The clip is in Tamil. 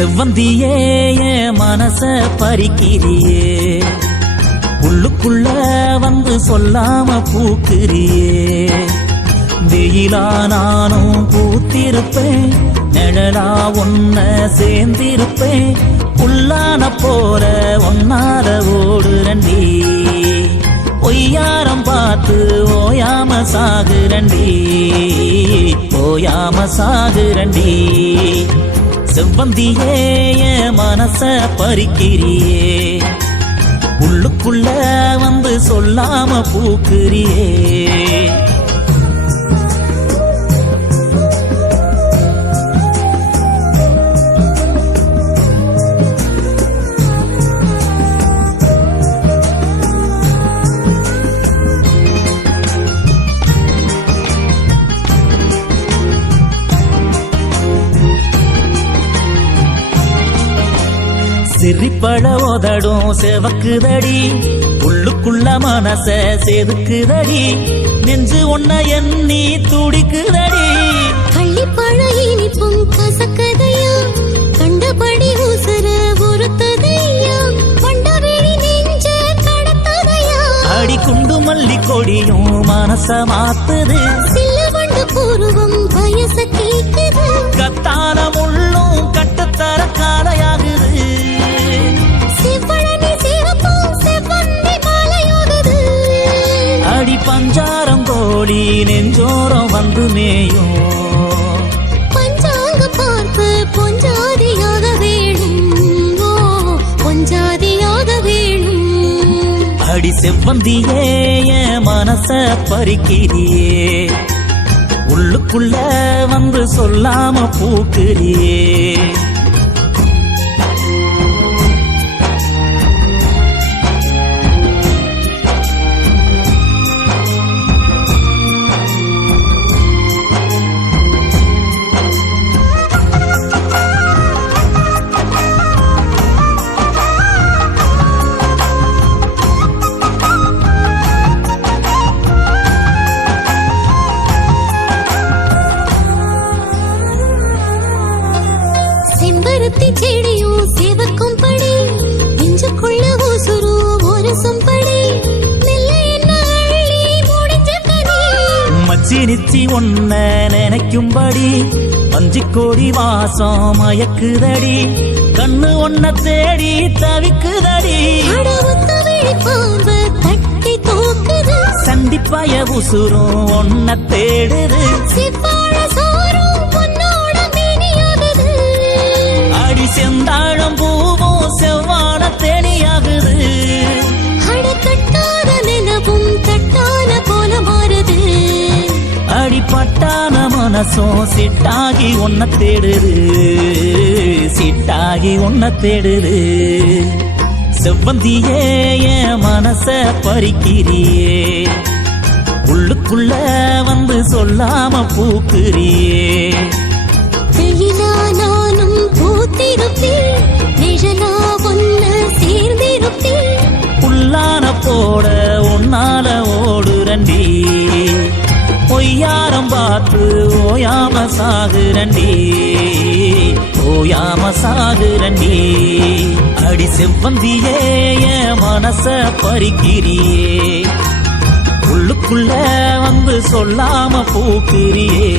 செவ்வந்தியே என் மனச பறிக்கிறியே. உள்ளுக்குள்ள வந்து சொல்லாம பூக்கிறியே. வெயிலா நானும் பூத்திருப்பேன் நிழலா ஒன்ன சேர்ந்திருப்பேன். உள்ளான போற ஒன்னால ஓடுரண்டி பொய்யாரம் பார்த்து ஓயாம சாகுரண்டி ஓயாம சாகுரண்டி செவ்வந்தியே என் மனச பறிக்கிறியே. உள்ளுக்குள்ள வந்து சொல்லாம பூக்கிறியே. சிரிப்பழ உதடும் செவக்குதடி. உள்ளுக்குள்ள மனச செதுக்குதடி. நெஞ்சு ஒன்ன எண்ணி துடிக்குதடி. கள்ளிப்பழ இனிப்பும் கசக்கதையா? கண்டபடி உசுர கடத்ததையா? அடி குண்டு மல்லி கொடியும் மனச மாத்துது. சில்லவண்டு பூர்வம் வயச கத்தான முள்ளும் மேயும் பஞ்சாங்க பார்த்து பொஞ்சாதியாக வேணும் ஓ பொஞ்சாதியாக வேணும். அடி செவ்வந்தியே என் மனச பறிக்கிறியே. உள்ளுக்குள்ள வந்து சொல்லாம பூக்கிறியே. மச்சி நிச்சி ஒன்ன நினைக்கும்படி அஞ்சு கோடி வாசம் மயக்குதடி. கண்ணு ஒன்ன தேடி தவிக்குதடி. அடவுத்த சண்டிப்பாய உசுரும் ஒன்ன தேடுது. மனசும் சிட்டாகி ஒன்ன தேடுது. சிட்டாகி ஒன்ன தேடுது. செவ்வந்தியே என் மனச பறிக்கிறியே. உள்ளுக்குள்ள வந்து சொல்லாம பூக்கிறியே. நானும் பூத்திருப்பேன் சேர்ந்திருப்பேன் புல்லான போட பார்த்து ஓயாம சாகுரண்டி ஓயாம சாகுரண்டி அடி செவ்வந்தியே என் மனச பறிக்கிறியே. உள்ளுக்குள்ள வந்து சொல்லாம பூக்கிறியே.